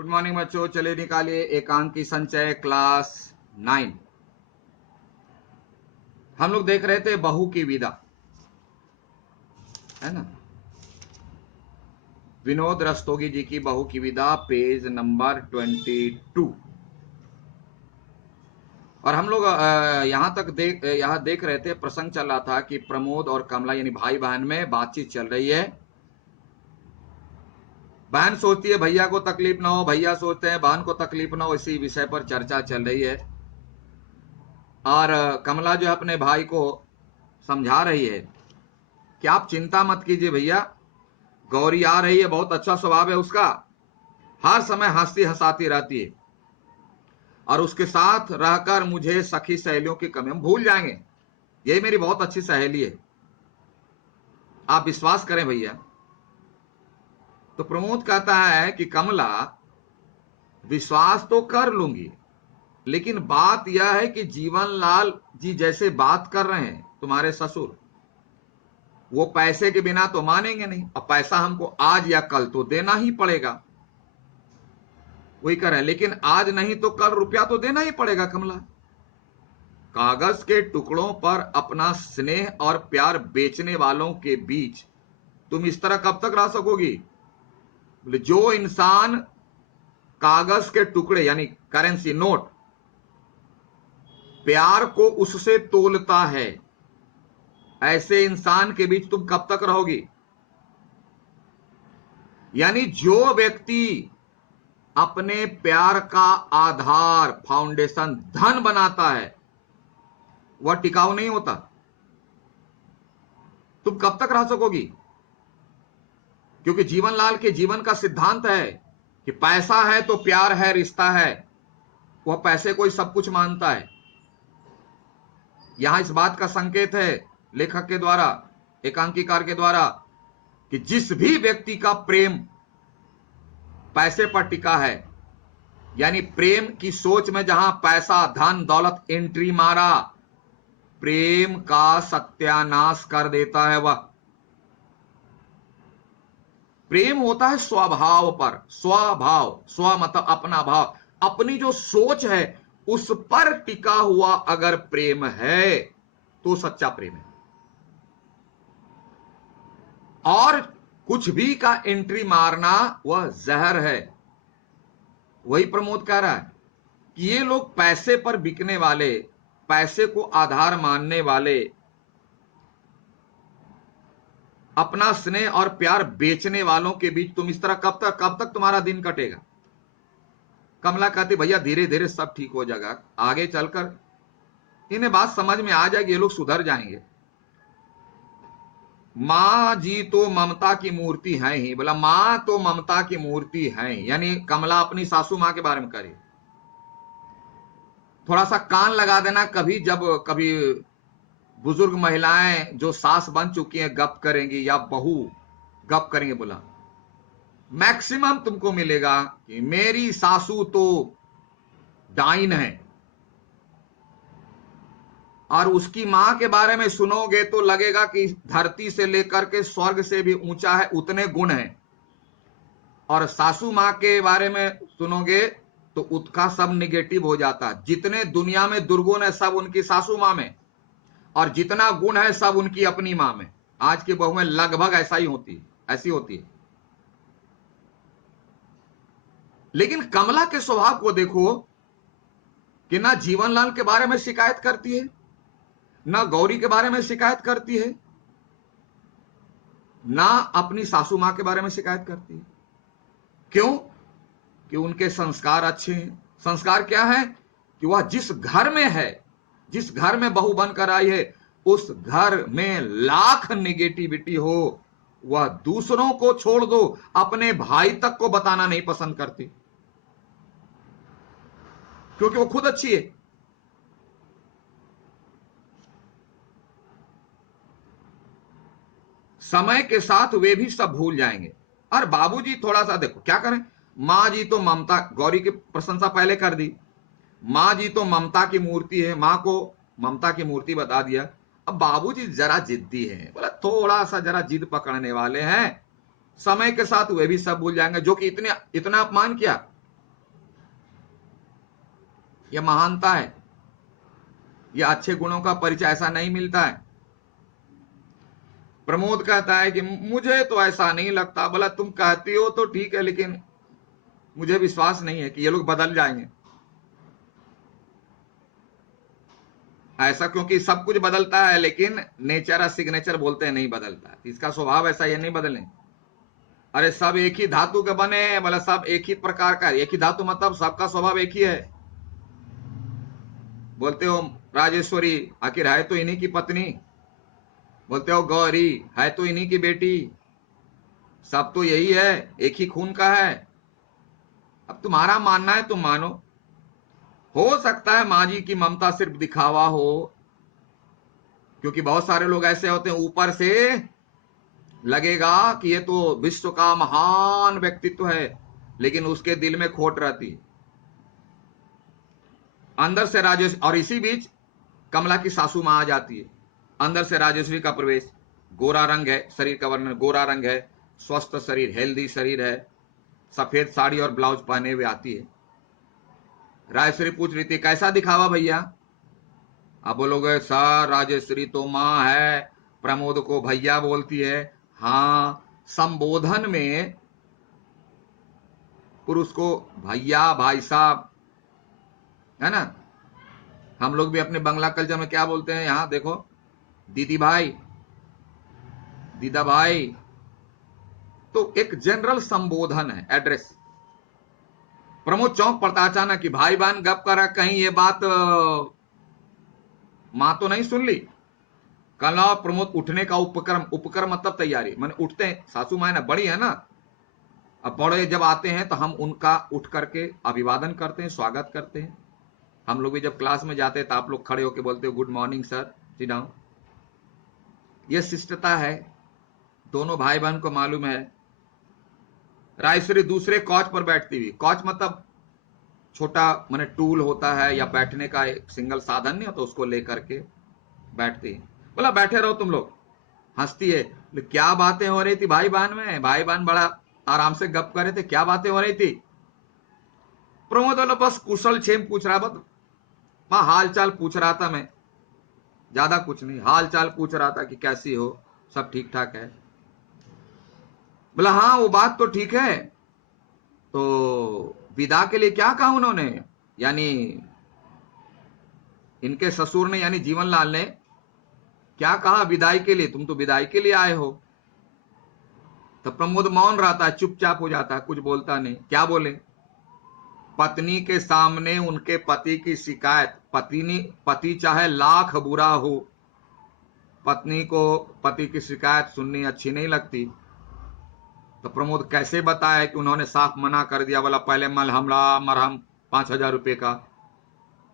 Good morning बच्चों, चले निकालिए एकांकी संचय क्लास 9। हम लोग देख रहे थे बहू की विदा, है ना। विनोद रस्तोगी जी की बहू की विदा, पेज नंबर 22। और हम लोग यहाँ देख रहे थे, प्रसंग चल रहा था कि प्रमोद और कमला यानी भाई बहन में बातचीत चल रही है। बहन सोचती है भैया को तकलीफ ना हो, भैया सोचते हैं बहन को तकलीफ ना हो, इसी विषय पर चर्चा चल रही है। और कमला जो है अपने भाई को समझा रही है कि आप चिंता मत कीजिए भैया, गौरी आ रही है, बहुत अच्छा स्वभाव है उसका, हर समय हंसती हंसाती रहती है और उसके साथ रहकर मुझे सखी सहेलियों की कमी हम भूल जाएंगे। यही मेरी बहुत अच्छी सहेली है, आप विश्वास करें भैया। तो प्रमोद कहता है कि कमला, विश्वास तो कर लूंगी, लेकिन बात यह है कि जीवनलाल जी जैसे बात कर रहे हैं तुम्हारे ससुर, वो पैसे के बिना तो मानेंगे नहीं, और पैसा हमको आज या कल तो देना ही पड़ेगा। वही कर रहे हैं, लेकिन आज नहीं तो कल रुपया तो देना ही पड़ेगा कमला। कागज के टुकड़ों पर अपना स्नेह और प्यार बेचने वालों के बीच तुम इस तरह कब तक रह सकोगी? बोले जो इंसान कागज के टुकड़े यानी करेंसी नोट प्यार को उससे तोलता है, ऐसे इंसान के बीच तुम कब तक रहोगी? यानी जो व्यक्ति अपने प्यार का आधार फाउंडेशन धन बनाता है वह टिकाऊ नहीं होता। तुम कब तक रह सकोगी? क्योंकि जीवनलाल के जीवन का सिद्धांत है कि पैसा है तो प्यार है, रिश्ता है। वह पैसे को ही सब कुछ मानता है। यहां इस बात का संकेत है लेखक के द्वारा, एकांकीकार के द्वारा, कि जिस भी व्यक्ति का प्रेम पैसे पर टिका है, यानी प्रेम की सोच में जहां पैसा धन दौलत एंट्री मारा, प्रेम का सत्यानाश कर देता है वह। प्रेम होता है स्वभाव पर, स्वभाव, स्व मतलब अपना भाव, अपनी जो सोच है उस पर टिका हुआ अगर प्रेम है तो सच्चा प्रेम है। और कुछ भी का एंट्री मारना वह जहर है। वही प्रमोद कह रहा है कि ये लोग पैसे पर बिकने वाले, पैसे को आधार मानने वाले, अपना स्नेह और प्यार बेचने वालों के बीच तुम इस तरह कब तक तुम्हारा दिन कटेगा? कमला कहती भैया धीरे धीरे सब ठीक हो जाएगा, आगे चलकर इन्हें बात समझ में आ जाएगी, ये लोग सुधर जाएंगे। मां जी तो ममता की मूर्ति है ही, बोला मां तो ममता की मूर्ति है ही, यानी कमला अपनी सासू मां के बारे में करे। थोड़ा सा कान लगा देना, कभी जब कभी बुजुर्ग महिलाएं जो सास बन चुकी हैं गप करेंगी या बहू गप करेंगे, बोला मैक्सिमम तुमको मिलेगा कि मेरी सासू तो डाइन है, और उसकी मां के बारे में सुनोगे तो लगेगा कि धरती से लेकर के स्वर्ग से भी ऊंचा है, उतने गुण हैं। और सासू मां के बारे में सुनोगे तो उसका सब निगेटिव हो जाता। जितने दुनिया में दुर्गुण है सब उनकी सासू मां में, और जितना गुण है सब उनकी अपनी मां में। आज की बहू में लगभग ऐसा ही होती है, ऐसी होती है। लेकिन कमला के स्वभाव को देखो कि ना जीवनलाल के बारे में शिकायत करती है, ना गौरी के बारे में शिकायत करती है, ना अपनी सासू मां के बारे में शिकायत करती है। क्यों? कि उनके संस्कार अच्छे हैं। संस्कार क्या है? कि वह जिस घर में है, जिस घर में बहू बनकर आई है, उस घर में लाख निगेटिविटी हो, वह दूसरों को छोड़ दो, अपने भाई तक को बताना नहीं पसंद करती, क्योंकि वो खुद अच्छी है। समय के साथ वे भी सब भूल जाएंगे। और बाबूजी थोड़ा सा देखो क्या करें, मां जी तो ममता, गौरी की प्रशंसा पहले कर दी, मां जी तो ममता की मूर्ति है, मां को ममता की मूर्ति बता दिया। अब बाबूजी जरा जिद्दी हैं, बोला थोड़ा सा जरा जिद पकड़ने वाले हैं, समय के साथ वे भी सब भूल जाएंगे। जो कि इतना अपमान किया, यह महानता है, यह अच्छे गुणों का परिचय ऐसा नहीं मिलता है। प्रमोद कहता है कि मुझे तो ऐसा नहीं लगता। बोला तुम कहती हो तो ठीक है, लेकिन मुझे विश्वास नहीं है कि ये लोग बदल जाएंगे ऐसा, क्योंकि सब कुछ बदलता है लेकिन नेचर और सिग्नेचर बोलते हैं नहीं बदलता। इसका स्वभाव ऐसा, ये नहीं बदले। अरे सब एक ही धातु के बने हैं, बोला सब एक ही प्रकार का, एक ही धातु मतलब सबका स्वभाव एक ही है। बोलते हो राजेश्वरी, आखिर है तो इन्हीं की पत्नी। बोलते हो गौरी, है तो इन्हीं की बेटी। सब तो यही है, एक ही खून का है। अब तुम्हारा मानना है तुम मानो। हो सकता है माँ जी की ममता सिर्फ दिखावा हो, क्योंकि बहुत सारे लोग ऐसे होते हैं ऊपर से लगेगा कि ये तो विश्व का महान व्यक्तित्व है, लेकिन उसके दिल में खोट रहती है अंदर से। राजेश, और इसी बीच कमला की सासू मां आ जाती है। अंदर से राजेश्वरी का प्रवेश, गोरा रंग है, शरीर का वर्णन गोरा रंग है, स्वस्थ शरीर, हेल्दी शरीर है, सफेद साड़ी और ब्लाउज पहने हुए आती है। राजेश्वरी पूछ रही थी कैसा दिखावा भैया। अब बोलोगे सर राजेश्वरी तो मां है, प्रमोद को भैया बोलती है। हाँ, संबोधन में पुरुष को भैया, भाई साहब, है ना। हम लोग भी अपने बंगला कल्चर में क्या बोलते हैं, यहां देखो दीदी भाई, दीदा भाई। तो एक जनरल संबोधन है, एड्रेस। प्रमोद चौंक पड़ता अचानक कि भाई बहन गप करा, कहीं ये बात मां तो नहीं सुन ली। कल प्रमोद उठने का उपक्रम, उपक्रम मतलब तैयारी, मैंने उठते हैं, सासू माँ ना बड़ी है ना, अब बड़े जब आते हैं तो हम उनका उठ करके अभिवादन करते हैं, स्वागत करते हैं। हम लोग भी जब क्लास में जाते हैं तो आप लोग खड़े होकर बोलते हो good morning sir, sit down. ये शिष्टता है, दोनों भाई बहन को मालूम है। रायश्री दूसरे कॉच पर बैठती हुई, कॉच मतलब छोटा मैंने टूल होता है या बैठने का एक सिंगल साधन नहीं होता, उसको लेकर के बैठती। बोला बैठे रहो तुम लोग। हंसती है, क्या बातें हो रही थी भाई बहन में, भाई बहन बड़ा आराम से गप कर रहे थे, क्या बातें हो रही थी। प्रमोद बोला बस कुशल क्षेम पूछ रहा, बस मैं हाल चाल पूछ रहा था, मैं ज्यादा कुछ नहीं, हाल चाल पूछ रहा था कि कैसी हो, सब ठीक ठाक है। बोला हाँ वो बात तो ठीक है, तो विदा के लिए क्या कहा उन्होंने, यानी इनके ससुर ने यानी जीवनलाल ने क्या कहा विदाई के लिए, तुम तो विदाई के लिए आए हो। तो प्रमोद मौन रहता है, चुपचाप हो जाता है, कुछ बोलता नहीं। क्या बोले, पत्नी के सामने उनके पति की शिकायत, पति चाहे लाख बुरा हो, पत्नी को पति की शिकायत सुननी अच्छी नहीं लगती। तो प्रमोद कैसे बताया कि उन्होंने साफ मना कर दिया, बोला पहले मरहम 5,000 रुपए का।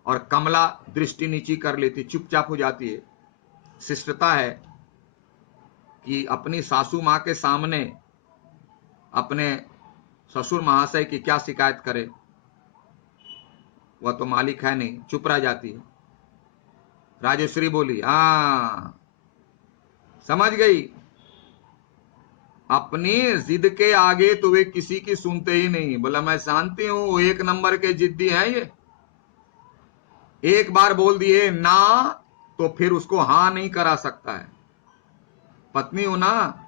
और कमला दृष्टि नीची कर लेती, चुपचाप हो जाती है। शिष्टता है कि अपनी सासू मां के सामने अपने ससुर महाशय की क्या शिकायत करे, वह तो मालिक है नहीं, चुप रह जाती है। राजेश्वरी बोली हाँ समझ गई, अपनी जिद के आगे तो वे किसी की सुनते ही नहीं। बोला मैं जानती हूं, एक नंबर के जिद्दी हैं ये, एक बार बोल दिए ना तो फिर उसको हाँ नहीं करा सकता है। पत्नी हो ना,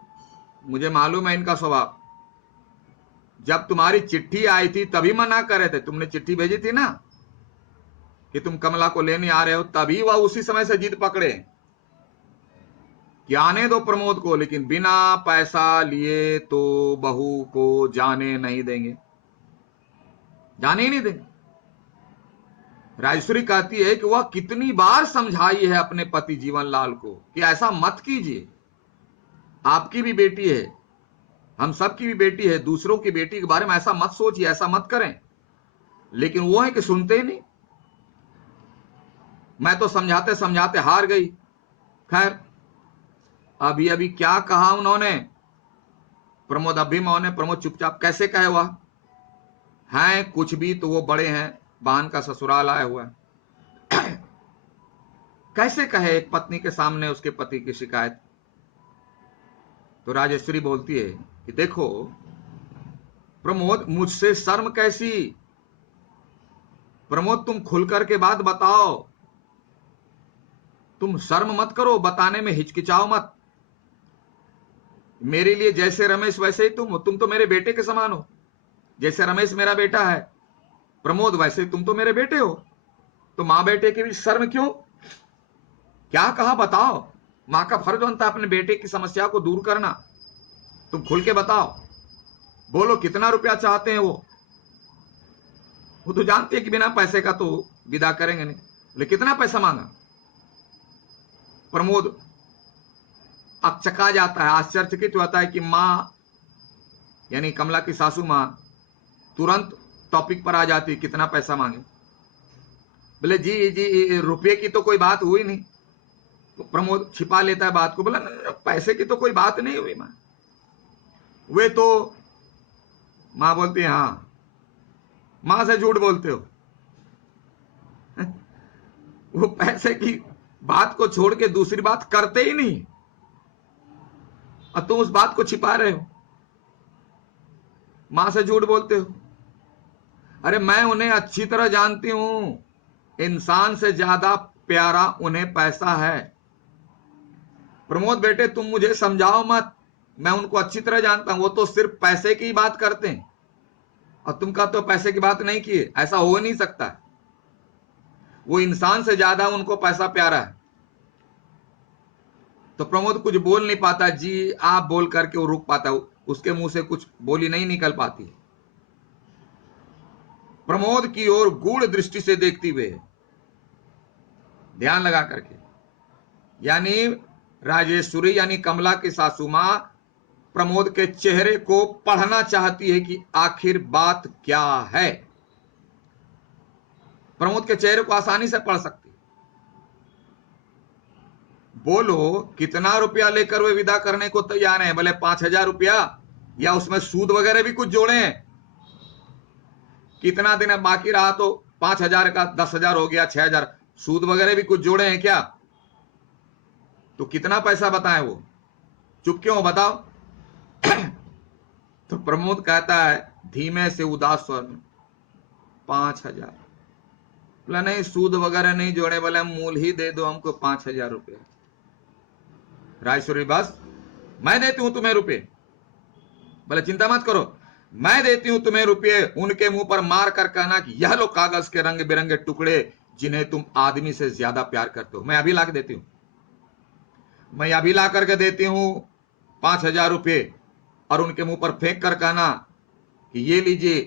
मुझे मालूम है इनका स्वभाव। जब तुम्हारी चिट्ठी आई थी तभी मना कर रहे थे, तुमने चिट्ठी भेजी थी ना कि तुम कमला को लेने आ रहे हो, तभी वह उसी समय से जिद पकड़े कि आने दो प्रमोद को, लेकिन बिना पैसा लिए तो बहू को जाने नहीं देंगे, जाने ही नहीं देंगे। राजेश्वरी कहती है कि वह कितनी बार समझाई है अपने पति जीवनलाल को कि ऐसा मत कीजिए, आपकी भी बेटी है, हम सबकी भी बेटी है, दूसरों की बेटी के बारे में ऐसा मत सोचिए, ऐसा मत करें, लेकिन वो है कि सुनते ही नहीं। मैं तो समझाते समझाते हार गई। खैर अभी अभी क्या कहा उन्होंने, प्रमोद अभी मौन है। प्रमोद चुपचाप, कैसे कहे वह है, कुछ भी तो वो बड़े हैं, बहन का ससुराल आया हुआ है। कैसे कहे एक पत्नी के सामने उसके पति की शिकायत। तो राजेश्वरी बोलती है कि देखो प्रमोद, मुझसे शर्म कैसी, प्रमोद तुम खुल करके बात बताओ, तुम शर्म मत करो, बताने में हिचकिचाओ मत। मेरे लिए जैसे रमेश वैसे ही तुम तो मेरे बेटे के समान हो। जैसे रमेश मेरा बेटा है प्रमोद, वैसे तुम तो मेरे बेटे हो। तो मां बेटे के बीच शर्म क्यों? क्या कहा बताओ। मां का फर्ज बनता है अपने बेटे की समस्या को दूर करना। तुम खुल के बताओ, बोलो कितना रुपया चाहते हैं वो तो जानते हैं कि बिना पैसे का तो विदा करेंगे नहीं, लेकिन कितना पैसा मांगा? प्रमोद अचका जाता है, आश्चर्यचकित होता है कि मां यानी कमला की सासू मां तुरंत टॉपिक पर आ जाती, कितना पैसा मांगे? बोले जी जी रुपये की तो कोई बात हुई नहीं। तो प्रमोद छिपा लेता है बात को, बोला पैसे की तो कोई बात नहीं हुई मां। वे तो मां बोलती है हाँ, मां से झूठ बोलते हो। वो पैसे की बात को छोड़ के दूसरी बात करते ही नहीं, और तुम उस बात को छिपा रहे हो, मां से झूठ बोलते हो। अरे मैं उन्हें अच्छी तरह जानती हूं, इंसान से ज्यादा प्यारा उन्हें पैसा है। प्रमोद बेटे तुम मुझे समझाओ मत, मैं उनको अच्छी तरह जानता हूं, वो तो सिर्फ पैसे की बात करते हैं, और तुम कहते हो पैसे की बात नहीं की। ऐसा हो नहीं सकता, वो इंसान से ज्यादा उनको पैसा प्यारा है। तो प्रमोद कुछ बोल नहीं पाता, जी आप बोल करके वो रुक पाता, उसके मुंह से कुछ बोली नहीं निकल पाती। प्रमोद की ओर गूढ़ दृष्टि से देखती हुए, ध्यान लगा करके, यानी राजेश्वरी यानी कमला की सासू मां प्रमोद के चेहरे को पढ़ना चाहती है कि आखिर बात क्या है। प्रमोद के चेहरे को आसानी से पढ़ सकती। बोलो कितना रुपया लेकर वे विदा करने को तैयार हैं? बोले 5,000 रुपया, या उसमें सूद वगैरह भी कुछ जोड़े हैं? कितना दिन बाकी रहा तो 5,000 का 10,000 हो गया, 6,000, सूद वगैरह भी कुछ जोड़े हैं क्या? तो कितना पैसा बताएं? वो चुप क्यों, बताओ। तो प्रमोद कहता है धीमे से उदास स्वर में, 5,000। बोला नहीं सूद वगैरह नहीं जोड़े, बोले मूल ही दे दो हमको 5,000 रुपये। राजेश्वरी बस मैं देती हूं तुम्हें रुपये। बोले चिंता मत करो, मैं देती हूं तुम्हें रुपये। उनके मुंह पर मार कर कहना कि यह लो कागज के रंग बिरंगे टुकड़े जिन्हें तुम आदमी से ज्यादा प्यार करते हो। मैं अभी ला के देती हूं, मैं अभी ला करके देती हूं 5,000 रुपये। और उनके मुंह पर फेंक कर कहना कि ये लीजिए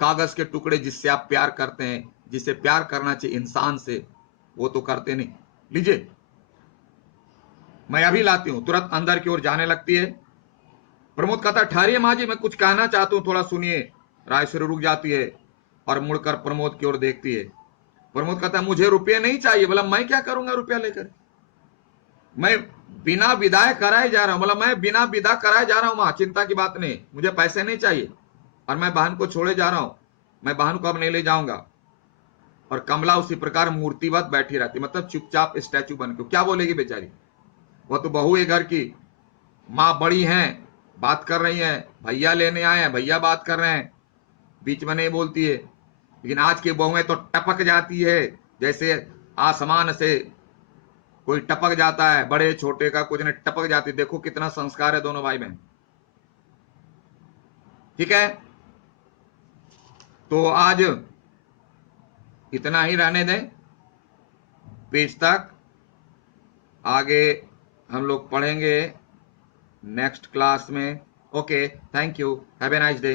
कागज के टुकड़े जिससे आप प्यार करते हैं, जिसे प्यार करना चाहिए इंसान से, वो तो करते नहीं, लीजिए मैं अभी लाती हूं। तुरंत अंदर की ओर जाने लगती है। प्रमोद कहता ठहरिए मां जी, मैं कुछ कहना चाहता हूं, थोड़ा सुनिए। राजेश्वरी रुक जाती है और मुड़कर प्रमोद की ओर देखती है। प्रमोद कहता मुझे रुपये नहीं चाहिए। बोला मैं क्या करूंगा रुपया लेकर, मैं बिना विदाई कराए जा रहा हूं। बोला मैं बिना विदा कराए जा रहा हूं मां, चिंता की बात नहीं, मुझे पैसे नहीं चाहिए, और मैं बहन को छोड़े जा रहा हूं, मैं बहन को अब नहीं ले जाऊंगा। और कमला उसी प्रकार मूर्तिवत बैठी रहती, मतलब चुपचाप स्टैचू बन के। क्या बोलेगी बेचारी, वह तो बहू है घर की, माँ बड़ी हैं, बात कर रही हैं, भैया लेने आए हैं, भैया बात कर रहे हैं, बीच में नहीं बोलती है। लेकिन आज की बहुएं तो टपक जाती है, जैसे आसमान से कोई टपक जाता है, बड़े छोटे का कुछ नहीं, टपक जाती। देखो कितना संस्कार है दोनों भाई बहन। ठीक है, तो आज इतना ही रहने दें, पेज तक आगे हम लोग पढ़ेंगे नेक्स्ट क्लास में। Okay, thank you, have a nice day.